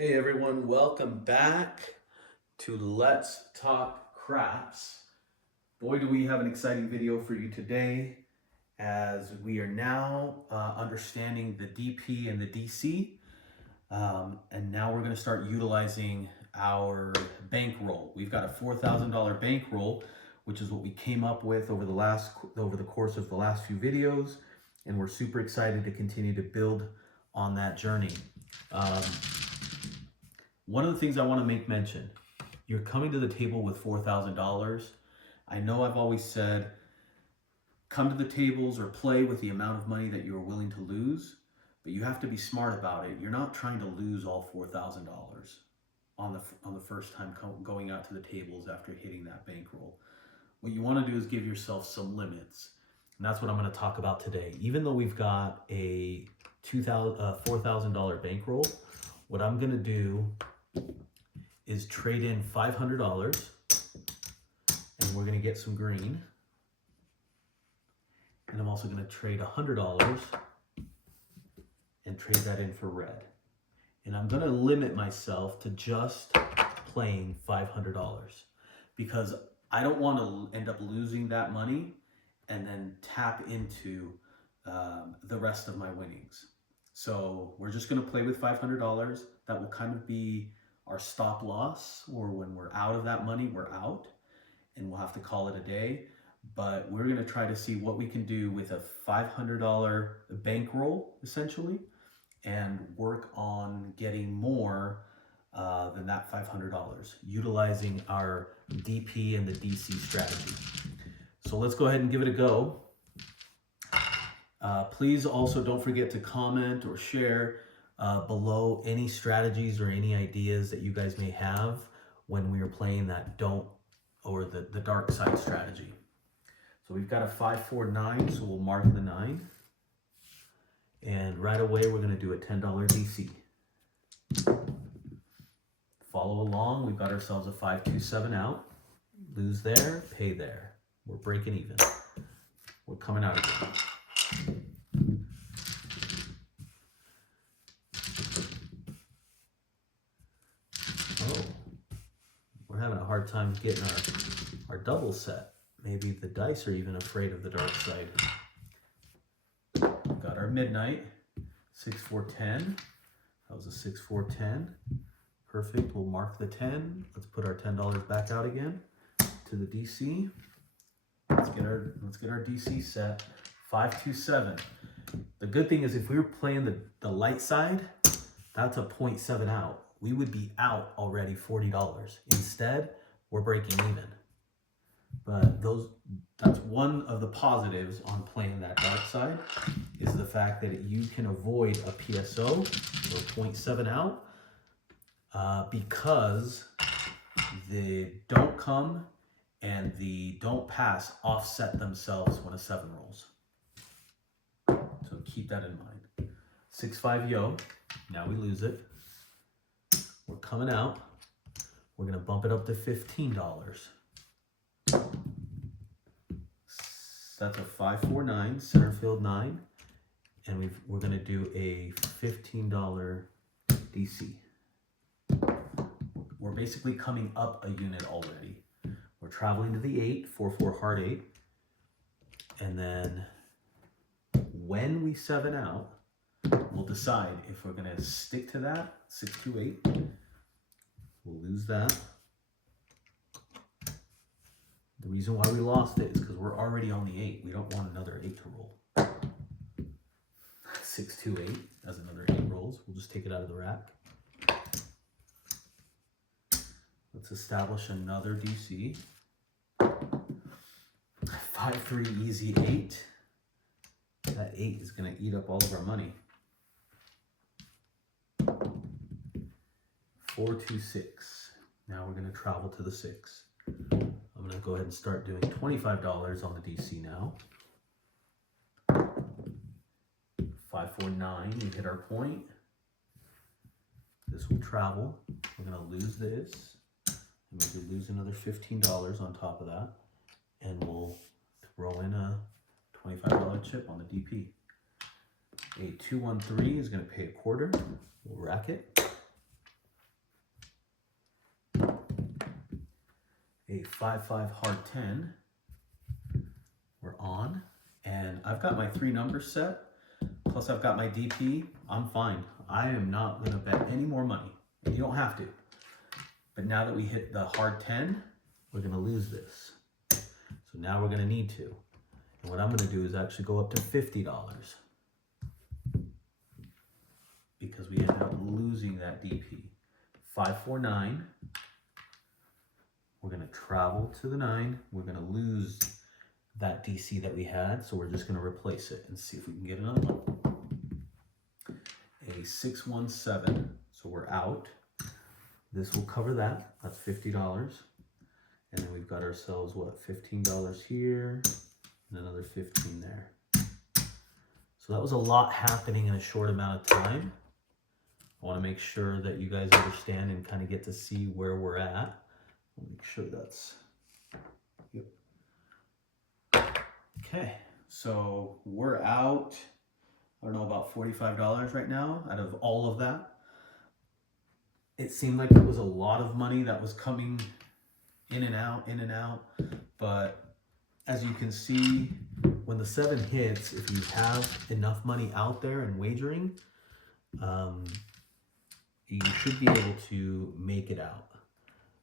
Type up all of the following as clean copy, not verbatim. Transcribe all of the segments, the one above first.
Hey everyone, welcome back to Let's Talk Craps. Boy, do we have an exciting video for you today as we are now understanding the DP and the DC. And now we're going to start utilizing our bankroll. We've got a $4,000 bankroll, which is what we came up with over the course of the last few videos, and we're super excited to continue to build on that journey. One of the things I want to make mention, you're coming to the table with $4,000. I know I've always said, come to the tables or play with the amount of money that you're willing to lose, but you have to be smart about it. You're not trying to lose all $4,000 on the first time going out to the tables after hitting that bankroll. What you want to do is give yourself some limits, and that's what I'm going to talk about today. Even though we've got a $4,000 bankroll, what I'm going to do is trade in $500, and we're going to get some green. And I'm also going to trade $100 and trade that in for red. And I'm going to limit myself to just playing $500 because I don't want to end up losing that money and then tap into the rest of my winnings. So we're just going to play with $500. That will kind of be our stop loss, or when we're out of that money, we're out and we'll have to call it a day. But we're going to try to see what we can do with a $500 bankroll essentially and work on getting more than that $500 utilizing our DP and the DC strategy. So let's go ahead and give it a go. Please also don't forget to comment or share below any strategies or any ideas that you guys may have when we are playing that the Darkside strategy. So we've got a 5-4-9, so we'll mark the 9. And right away we're going to do a $10 DC. Follow along, we've got ourselves a 5-2-7 out. Lose there, pay there. We're breaking even. We're coming out again. Oh, we're having a hard time getting our double set. Maybe the dice are even afraid of the dark side. We've got our midnight, 6-4-10. That was a 6-4-10. Perfect, we'll mark the 10. Let's put our $10 back out again to the DC. Let's get our DC set, 5-2-7. The good thing is if we were playing the light side, that's a 0.7 out. We would be out already $40. Instead, we're breaking even. But that's one of the positives on playing that dark side, is the fact that you can avoid a PSO or 0.7 out because the don't come and the don't pass offset themselves when a 7 rolls. So keep that in mind. 6-5 yo, now we lose it. We're coming out. We're gonna bump it up to $15. That's a 5-4-9, center field 9, and we're going to do a $15 DC. We're basically coming up a unit already. We're traveling to the 8, 4-4 heart 8, and then when we 7 out, we'll decide if we're going to stick to that 6-2-8. We'll lose that. The reason why we lost it is because we're already on the 8. We don't want another 8 to roll. 6-2-8 as another 8 rolls. We'll just take it out of the rack. Let's establish another DC. 5-3 easy 8. That 8 is going to eat up all of our money. 4-2-6. Now we're going to travel to the 6. I'm going to go ahead and start doing $25 on the DC now. 5-4-9, we hit our point. This will travel. We're going to lose this. And maybe lose another $15 on top of that. And we'll throw in a $25 chip on the DP. A 2-1-3 is going to pay a quarter. We'll rack it. a 5-5 hard 10. We're on, and I've got my 3 numbers set, plus I've got my DP. I'm fine. I am not gonna bet any more money. You don't have to. But now that we hit the hard 10, we're gonna lose this. So now we're gonna need to. And what I'm gonna do is actually go up to $50 because we ended up losing that DP. 5-4-9. We're gonna travel to the 9. We're gonna lose that DC that we had, so we're just gonna replace it and see if we can get another one. A 6-1-7, so we're out. This will cover that. That's $50. And then we've got ourselves, what, $15 here and another 15 there. So that was a lot happening in a short amount of time. I want to make sure that you guys understand and kind of get to see where we're at. I'll make sure that's, yep. Okay, so we're out, I don't know, about $45 right now out of all of that. It seemed like it was a lot of money that was coming in and out, but as you can see, when the 7 hits, if you have enough money out there and wagering, you should be able to make it out.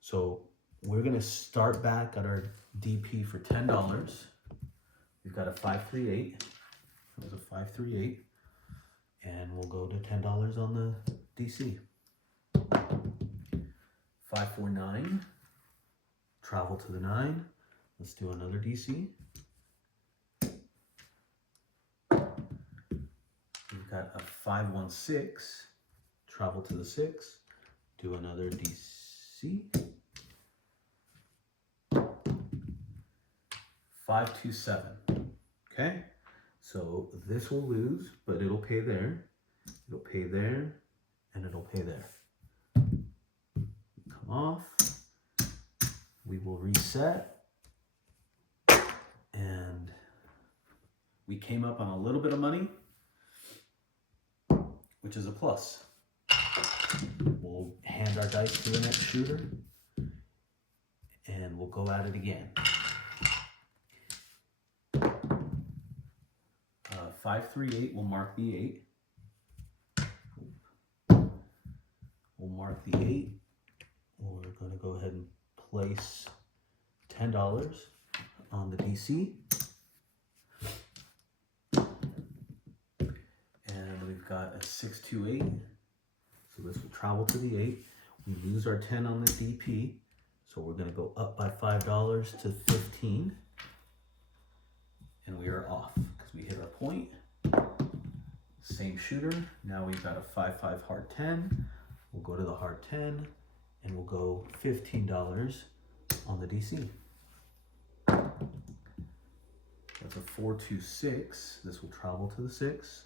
So we're gonna start back at our DP for $10. We've got a 5-3-8. It was a 5-3-8, and we'll go to $10 on the DC. 5-4-9. Travel to the 9. Let's do another DC. We've got a 5-1-6. Travel to the 6. Do another DC. 5-2-7. Okay, so this will lose, but it'll pay there. It'll pay there, and it'll pay there. Come off. We will reset, and we came up on a little bit of money, which is a plus. We'll hand our dice to the next shooter, and we'll go at it again. 5-3-8 will mark the 8. We'll mark the 8. We're going to go ahead and place $10 on the DC. And we've got a 6-2-8. So this will travel to the 8. We lose our 10 on the DP. So we're going to go up by $5 to 15. And we are off because we hit our point. Same shooter. Now we've got a 5-5 hard 10. We'll go to the hard 10 and we'll go $15 on the DC. That's a 4-2-6. This will travel to the 6.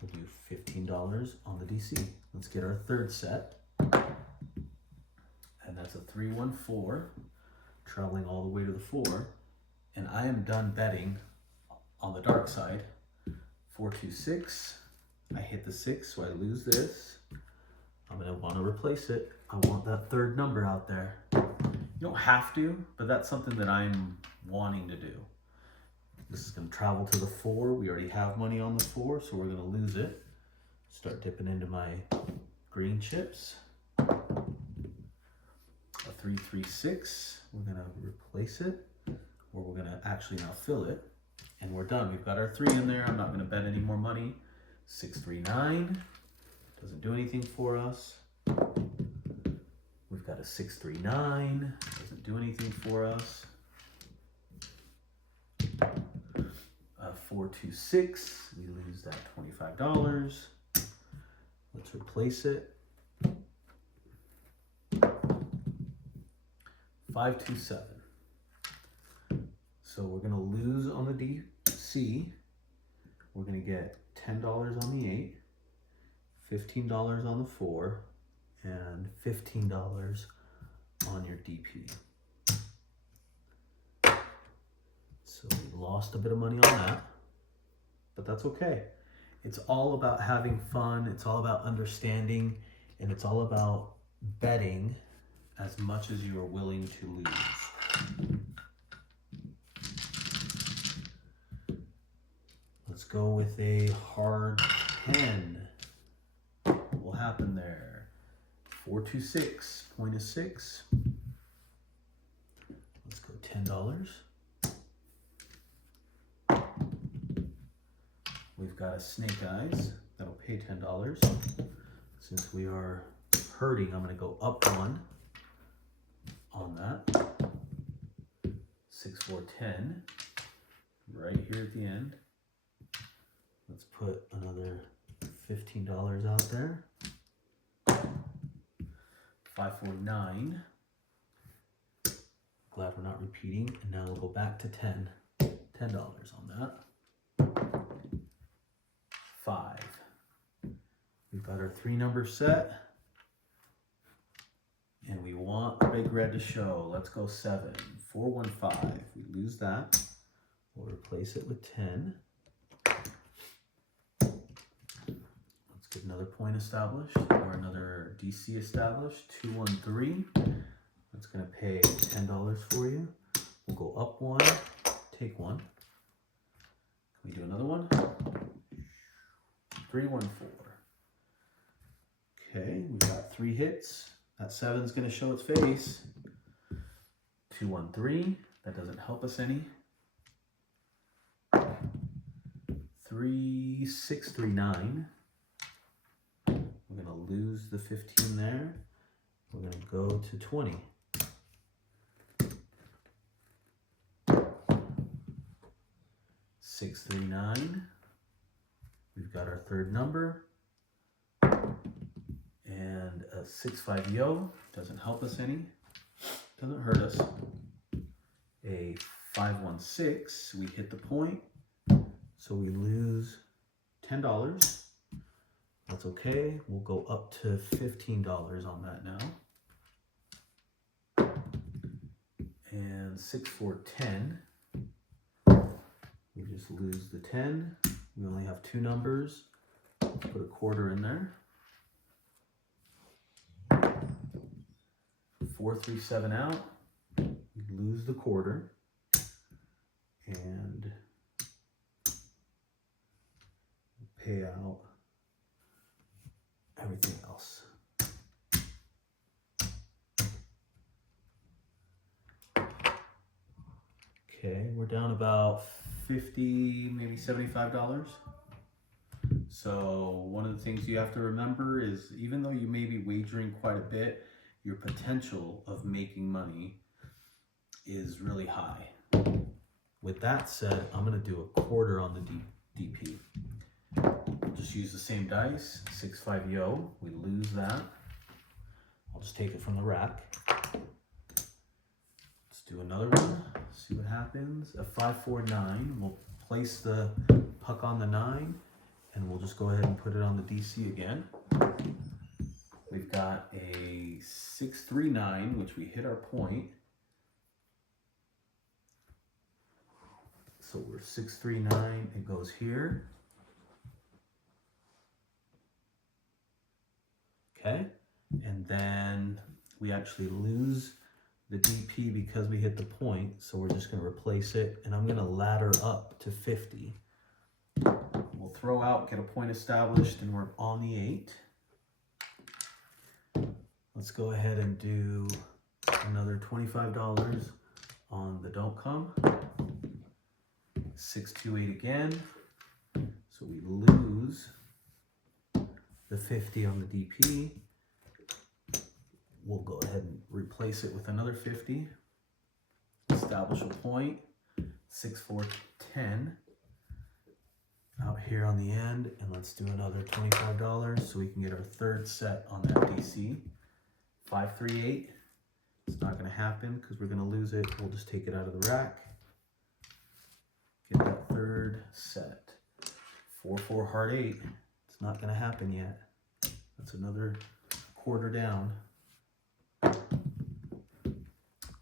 We'll do $15 on the DC. Let's get our third set. And that's a 3-1-4, traveling all the way to the 4. And I am done betting on the dark side. 4-2-6. I hit the 6, so I lose this. I'm gonna want to replace it. I want that third number out there. You don't have to, but that's something that I'm wanting to do. This is gonna travel to the 4. We already have money on the 4, so we're gonna lose it. Start dipping into my green chips. A 3-3-6. We're gonna replace it, or we're gonna actually now fill it. And we're done. We've got our 3 in there. I'm not going to bet any more money. 6-3-9. Doesn't do anything for us. We've got a 6-3-9. Doesn't do anything for us. 4-2-6. We lose that $25. Let's replace it. 5-2-7. So we're going to lose on the DC. We're going to get $10 on the 8, $15 on the 4, and $15 on your DP. So we lost a bit of money on that, but that's okay. It's all about having fun. It's all about understanding, and it's all about betting as much as you are willing to lose. Let's go with a hard 10. What will happen there? 4, 2, 6. Point is 6. Let's go $10. We've got a snake eyes. That'll pay $10. Since we are hurting, I'm going to go up 1 on that. 6, 4, 10. Right here at the end. Let's put another $15 out there. 5, 4, 9. Glad we're not repeating. And now we'll go back to 10. $10 on that. 5. We've got our 3-number set. And we want the big red to show. Let's go 7. 4, 1, 5. We lose that. We'll replace it with 10. Let's get another point established, or another DC established. 2, 1, 3. That's going to pay $10 for you. We'll go up 1, take 1. Can we do another one? 3, 1, 4. Okay, we've got 3 hits. That 7's going to show its face. 2, 1, 3. That doesn't help us any. 3, 6, 3, 9. We're going to lose the 15 there. We're going to go to 20. 6, 3, 9. We've got our 3rd number. And a 6, 5 yo. Doesn't help us any. Doesn't hurt us. A 5, 1, 6. We hit the point. So we lose $10. That's okay. We'll go up to $15 on that now. And 6, 4, 10. We just lose the 10. We only have 2 numbers. Let's put a quarter in there. 4, 3, 7 out. We lose the quarter. And pay out everything else. Okay, we're down about $50, maybe $75. So one of the things you have to remember is, even though you may be wagering quite a bit, your potential of making money is really high. With that said, I'm going to do a quarter on the DP. Just use the same dice. 6, 5 yo. We lose that. I'll just take it from the rack. Let's do another one. See what happens. A 5, 4, 9. We'll place the puck on the 9, and we'll just go ahead and put it on the DC again. We've got a 6, 3, 9, which we hit our point. So we're 6, 3, 9. It goes here. Okay, and then we actually lose the DP because we hit the point, so we're just going to replace it, and I'm going to ladder up to 50. We'll throw out, get a point established, and we're on the 8. Let's go ahead and do another $25 on the don't come. 6, 2, 8 again, so we lose the 50 on the DP. We'll go ahead and replace it with another 50. Establish a point. 6, 4, 10. Out here on the end, and let's do another $25 so we can get our 3rd set on that DC. 5, 3, 8. It's not going to happen because we're going to lose it. We'll just take it out of the rack. Get that 3rd set. 4, 4, heart 8. It's not going to happen yet. That's another quarter down.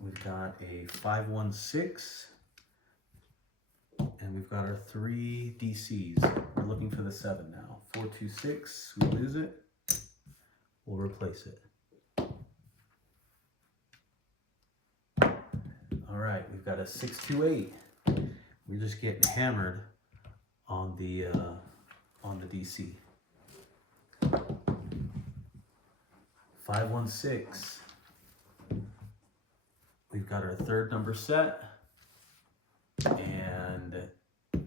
We've got a 5, 1, 6. And we've got our 3 DCs. We're looking for the 7 now. 4, 2, 6. We lose it. We'll replace it. All right, we've got a 628. We're just getting hammered on the DC. 516. We've got our third number set, and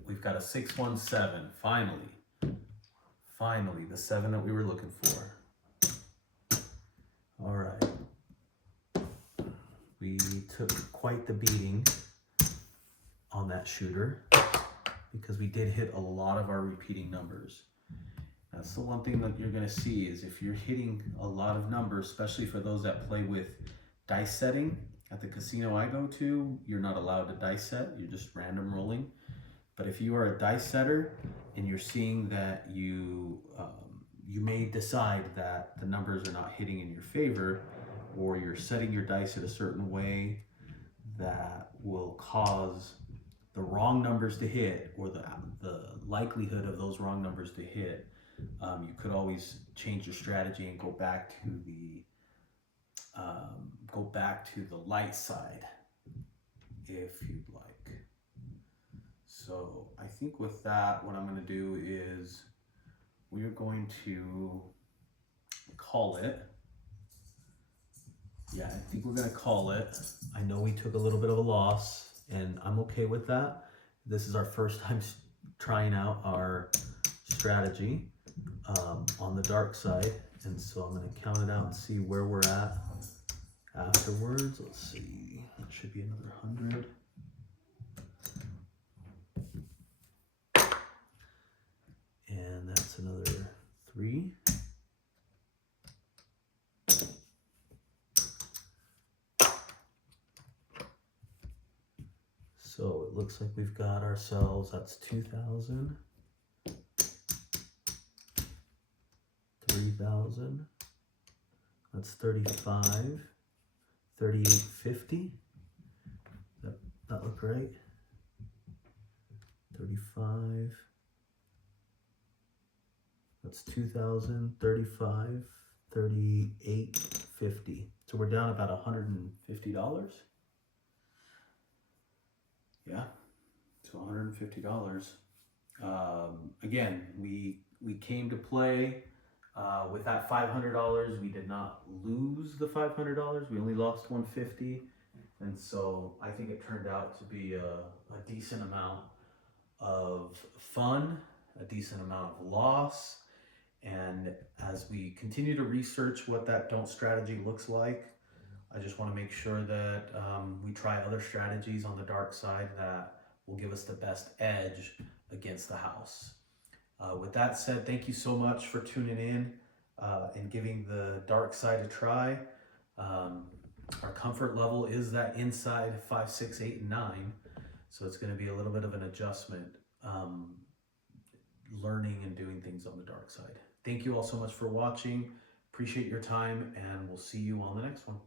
we've got a 617. Finally, the 7 that we were looking for. All right. We took quite the beating on that shooter because we did hit a lot of our repeating numbers. That's the one thing that you're going to see is if you're hitting a lot of numbers, especially for those that play with dice setting. At the casino I go to, you're not allowed to dice set, you're just random rolling. But if you are a dice setter and you're seeing that you may decide that the numbers are not hitting in your favor, or you're setting your dice in a certain way that will cause the wrong numbers to hit, or the likelihood of those wrong numbers to hit, you could always change your strategy and go back to the light side if you'd like. So I think with that, what I'm going to do is we're going to call it. Yeah, I think we're going to call it. I know we took a little bit of a loss, and I'm okay with that. This is our first time trying out our strategy on the dark side, and so I'm going to count it out and see where we're at afterwards. Let's see, that should be another 100. And that's another 3. So it looks like we've got ourselves, that's 2,000, 3,000, that's 35, 38.50. That look right? 35. That's 2,000, 35, 38.50. So we're down about $150. Yeah, so $150. Again, we came to play with that $500. We did not lose the $500. We only lost $150, and so I think it turned out to be a decent amount of fun, a decent amount of loss. And as we continue to research what that don't strategy looks like, I just want to make sure that we try other strategies on the dark side that will give us the best edge against the house. With that said, thank you so much for tuning in and giving the dark side a try. Our comfort level is that inside 5, 6, 8, and 9. So it's going to be a little bit of an adjustment, learning and doing things on the dark side. Thank you all so much for watching. Appreciate your time, and we'll see you on the next one.